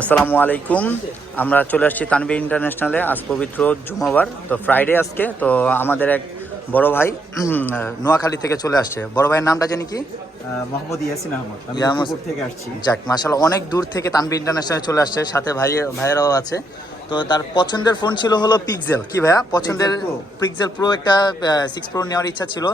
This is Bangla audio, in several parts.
আসসালামু আলাইকুম। আমরা চলে আসছি তানভীর ইন্টারন্যাশনালে। আজ পবিত্র জুমাবার, তো ফ্রাইডে আজকে। তো আমাদের এক বড় ভাই নোয়াখালী থেকে চলে আসছে। বড় ভাইয়ের নামটা জানি কি? মোহাম্মদ ইয়াসিন আহমদ। আমি লক্ষ্মীপুর থেকে আসছি। যাক, মাশাআল্লাহ, অনেক দূর থেকে তানভীর ইন্টারন্যাশনালে চলে আসছে, সাথে ভাইয়েরাও আছে। তো তার পছন্দের ফোন ছিল হলো পিক্সেল। কি ভাইয়া পছন্দের? পিক্সেল প্রো একটা 6 প্রো নেওয়ার ইচ্ছা ছিল।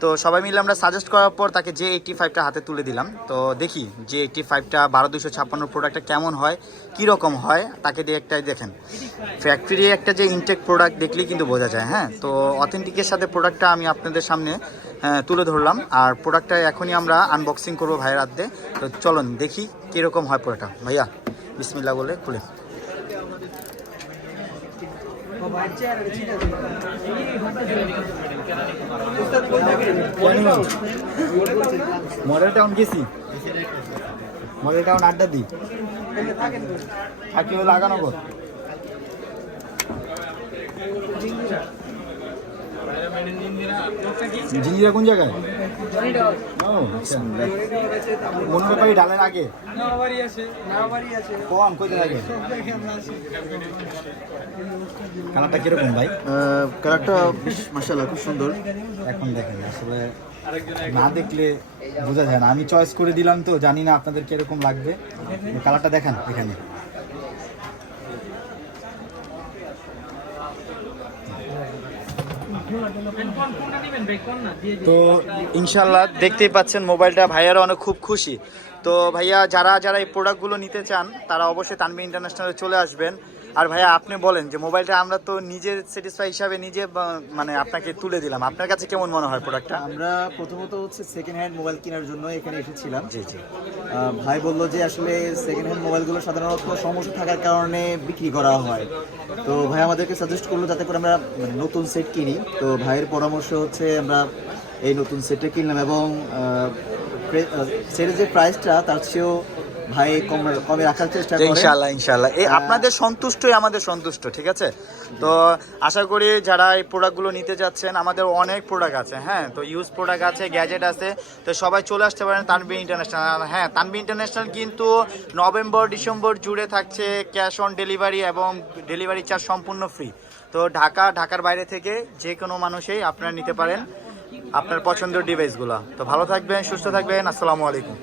তো সবাই মিলে আমরা সাজেস্ট করার পর তাকে J85টা হাতে তুলে দিলাম। তো দেখি J85টা 12256 প্রোডাক্টটা কেমন হয়, কীরকম হয়, তাকে দিয়ে একটাই দেখেন। ফ্যাক্টরি একটা যে ইনটেক প্রোডাক্ট দেখলেই কিন্তু বোঝা যায়। হ্যাঁ, তো অথেন্টিকের সাথে প্রোডাক্টটা আমি আপনাদের সামনে তুলে ধরলাম। আর প্রোডাক্টটা এখনই আমরা আনবক্সিং করবো ভাইয়ের হাতে। তো চলুন দেখি কীরকম হয় প্রোডাক্টটা। ভাইয়া বিসমিল্লাহ বলে খুলে। মডেল টাউন গেছি, মডেল টাউন আড্ডা দিই থাকি হলো আগানগর। জিঞ্জিরা কোন জায়গায়? মনোরপাড়ি ডালের আগে কম কইতে লাগে। কালারটা কিরকম ভাই? কালারটা বেশ মাশাআল্লাহ খুব সুন্দর। এখন দেখেন, আসলে না দেখলে বোঝা যায় না। আমি চয়েস করে দিলাম, তো জানি না আপনাদের কিরকম লাগবে। কালারটা দেখান এখানে। তো ইনশাল্লাহ দেখতেই পাচ্ছেন মোবাইলটা ভাইয়ারা অনেক খুব খুশি। তো ভাইয়া যারা যারা এই প্রোডাক্টগুলো নিতে চান তারা অবশ্যই তানভীর ইন্টারন্যাশনালে চলে আসবেন। আর ভাইয়া আপনি বলেন যে মোবাইলটা আমরা তো নিজের স্যাটিসফাই হিসাবে নিজে মানে আপনাকে তুলে দিলাম, আপনার কাছে কেমন মনে হয় প্রোডাক্টটা? আমরা প্রথমত সেকেন্ড হ্যান্ড মোবাইল কেনার জন্য এখানে এসেছিলাম। জি জি। ভাই বলল যে আসলে সেকেন্ড হ্যান্ড মোবাইলগুলো সাধারণত সমস্যা থাকার কারণে বিক্রি করা হয়। তো ভাই আমাদেরকে সাজেস্ট করলো যাতে করে আমরা নতুন সেট কিনি। তো ভাইয়ের পরামর্শ হচ্ছে আমরা এই নতুন সেটটা কিনলাম এবং সেটের যে প্রাইসটা তার চেয়েও ভাই কমে রাখার চেষ্টা করে। ইনশাআল্লাহ ইনশাআল্লাহ এই আপনাদের সন্তুষ্টই আমাদের সন্তুষ্ট, ঠিক আছে? তো আশা করি যারা এই প্রোডাক্টগুলো নিতে যাচ্ছেন, আমাদের অনেক প্রোডাক্ট আছে। হ্যাঁ, তো ইউজ প্রোডাক্ট আছে, গ্যাজেট আছে। তো সবাই চলে আসতে পারেন তানভীর ইন্টারন্যাশনাল। হ্যাঁ, তানভীর ইন্টারন্যাশনাল কিন্তু নভেম্বর ডিসেম্বর জুড়ে থাকছে ক্যাশ অন ডেলিভারি এবং ডেলিভারি চার্জ সম্পূর্ণ ফ্রি। তো ঢাকার বাইরে থেকে যে কোনো মানুষই আপনারা নিতে পারেন আপনার পছন্দের ডিভাইসগুলো। তো ভালো থাকবেন, সুস্থ থাকবেন। আসসালামু আলাইকুম।